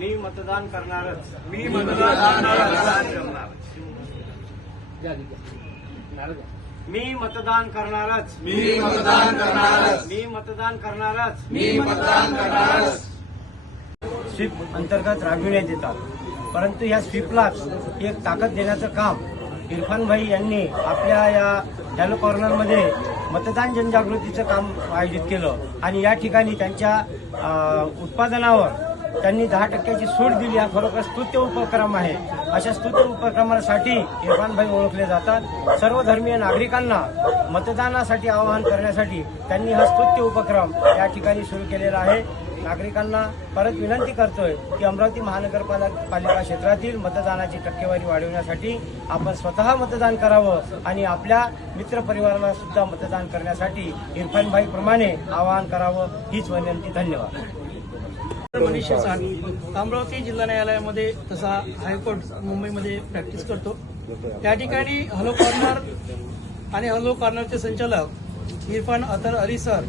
मी मतदान करणारच. मी मतदान करणार. मी मतदान करणारच. मी मतदान करणारच. मी मतदान करणारच. मी मतदान करणारच. स्वीप अंतर्गत राबविण्यात येतात, परंतु या स्वीपलाच एक ताकद देण्याचं काम इरफान भाई यांनी आपल्या या हॅलो कॉर्नरमध्ये मतदान जनजागृतीचं काम आयोजित केलं आणि या ठिकाणी त्यांच्या उत्पादनावर त्यांनी 10% सूट दिली. हा खरोखर स्तुत्य उपक्रम आहे. अशा स्तुत्य उपक्रमासाठी इरफान भाई ओळखले जातात. सर्व धर्मीय नागरिकांना मतदानासाठी आवाहन करण्यासाठी त्यांनी हा स्तुत्य उपक्रम या ठिकाणी सुरू केलेला आहे. नागरिकांना परत विनंती करतोय की अमरावती महानगरपालिका क्षेत्रातील मतदानाची टक्केवारी वाढवण्यासाठी आपण स्वतः मतदान करावं आणि आपल्या मित्रपरिवाराला सुद्धा मतदान करण्यासाठी इरफान भाई प्रमाणे आवाहन करावं, हीच विनंती. धन्यवाद. मनीष शिरसाट, अमरावती जिल्हा न्यायालयामध्ये तसा हायकोर्ट मुंबईमध्ये प्रॅक्टिस करतो. या ठिकाणी हॅलो कॉर्नर आणि हॅलो कॉर्नरचे संचालक इरफान अतर अली सर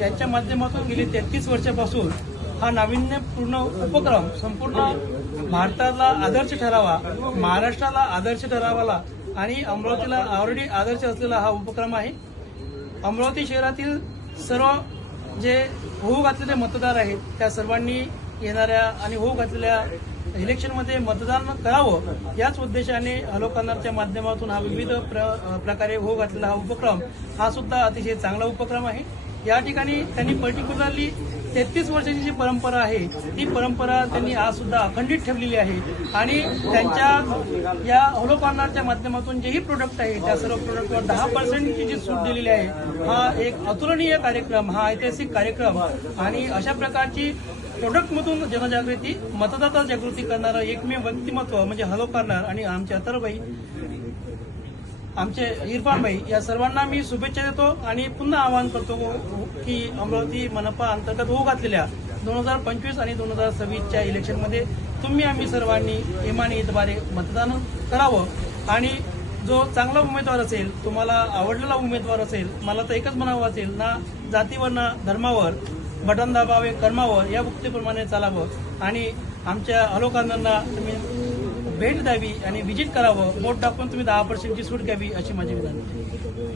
यांच्या माध्यमातून गेली 33 वर्षापासून हा नाविन्यपूर्ण उपक्रम संपूर्ण भारताला आदर्श ठरावा, महाराष्ट्राला आदर्श ठरावाला आणि अमरावतीला ऑलरेडी आदर्श असलेला हा उपक्रम आहे. अमरावती शहरातील सर्व जे होऊ घातलेले मतदार आहेत त्या सर्वांनी येणाऱ्या आणि होऊ घातलेल्या इलेक्शनमध्ये मतदान करावं याच उद्देशाने हॅलो कॉर्नरच्या माध्यमातून हा विविध प्रकारे होऊ घातलेला हा उपक्रम हा सुद्धा अतिशय चांगला उपक्रम आहे. या ठिकाणी त्यांनी पर्टिक्युलरली 33 वर्षाची जी परंपरा आहे ती परंपरा त्यांनी आज सुद्धा अखंडित ठेवलेली आहे आणि त्यांच्या या हॅलो कॉर्नरच्या माध्यमातून जेही प्रोडक्ट आहे त्या सर्व प्रोडक्टवर 10% जी सूट दिलेली आहे. हा एक अतुलनीय कार्यक्रम, हा ऐतिहासिक कार्यक्रम आणि अशा प्रकारची प्रोडक्टमधून जनजागृती, मतदाता जागृती करणारं एकमेव व्यक्तिमत्व म्हणजे हॅलो कॉर्नर आणि आमचे अतरभाई, आमचे इरफान भाई या सर्वांना मी शुभेच्छा देतो आणि पुन्हा आवाहन करतो की अमरावती मनपा अंतर्गत होऊ घातलेल्या 2025 आणि 2026च्या इलेक्शनमध्ये तुम्ही आम्ही सर्वांनी इमानी इतबारे मतदान करावं आणि जो चांगला उमेदवार असेल, तुम्हाला आवडलेला उमेदवार असेल, मला तर एकच म्हणावं असेल ना जातीवर ना धर्मावर बटन दाबावे, कर्मावर या उक्तीप्रमाणे चालावं आणि आमच्या हॅलो कॉर्नरना तुम्ही भेट द्यावी आणि व्हिजिट करावं. वोट टाकून तुम्ही 10% ची सूट घ्यावी अशी माझी विनंती.